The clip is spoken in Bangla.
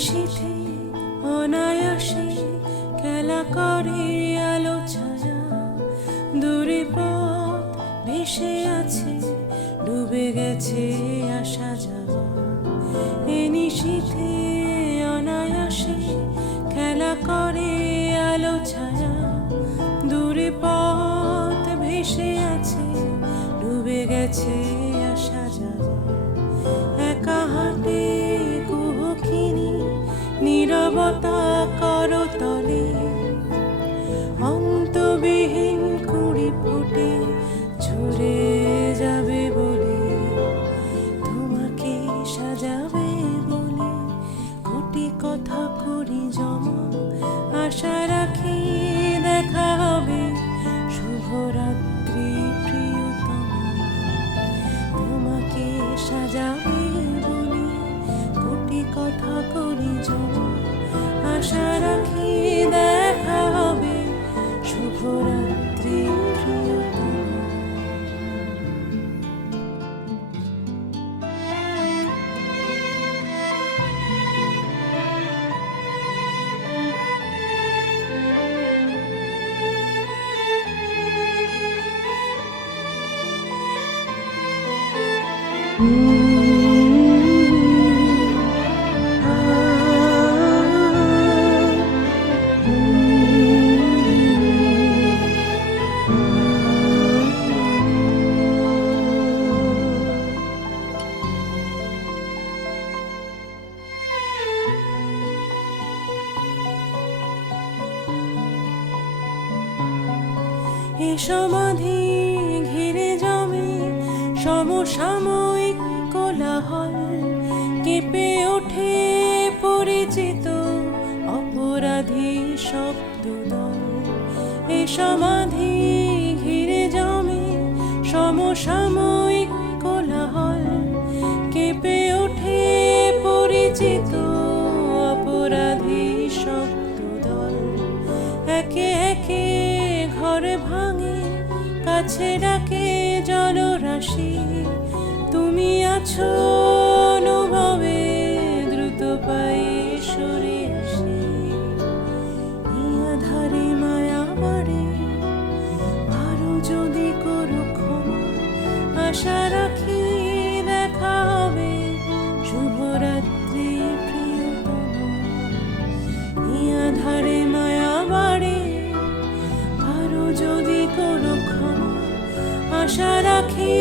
নিশীথে অনায়াসে খেলা করে আলো ছায়া, দূরে পথ ভেসে আছে, ডুবে গেছে আসা যাওয়া। এ নিশীথে অনায়াসে খেলা করে আলো ছায়া, দূরে পথ ভেসে আছে, ডুবে গেছে আসা যাওয়া। একা হাতে কুহকিনী নীরবতা করতলে, অন্তবিহীন কুড়ি ফুটে ঝরে যাবে বলে, তোমাকে সাজাবে বলে কোটি কথা করি জমা। আশা রাখি দেখা হবে, শুভরাত্রি প্রিয়তমা। তোমাকে সাজাবে বলে কোটি কথা করি জমা। আশা রাখি দেখা হবে, শুভরাত্রি প্রিয়তমা। এ সমাধি ঘিরে জমে সমসাময়িক কোলাহল, কেঁপে ওঠে পরিচিত অপরাধী শব্দদল। এ সমাধি ঘিরে জমে সমসাময়িক কোলাহল, কেঁপে ওঠে পরিচিত অপরাধী শব্দদল। একে একে ঘর ভাঙে, কাছে ডাকে জলরাশি, তুমি আছো অনুভবে দ্রুত পায়ে সরে আসি। আধারে মায়া বাড়ে, আরো যদি করো ক্ষমা। আশা রাখি দেখা হবে, শুভরাত্রি প্রিয়তমা। আধারে মায়া বাড়ে, আরো যদি করো ক্ষমা। আশা রাখি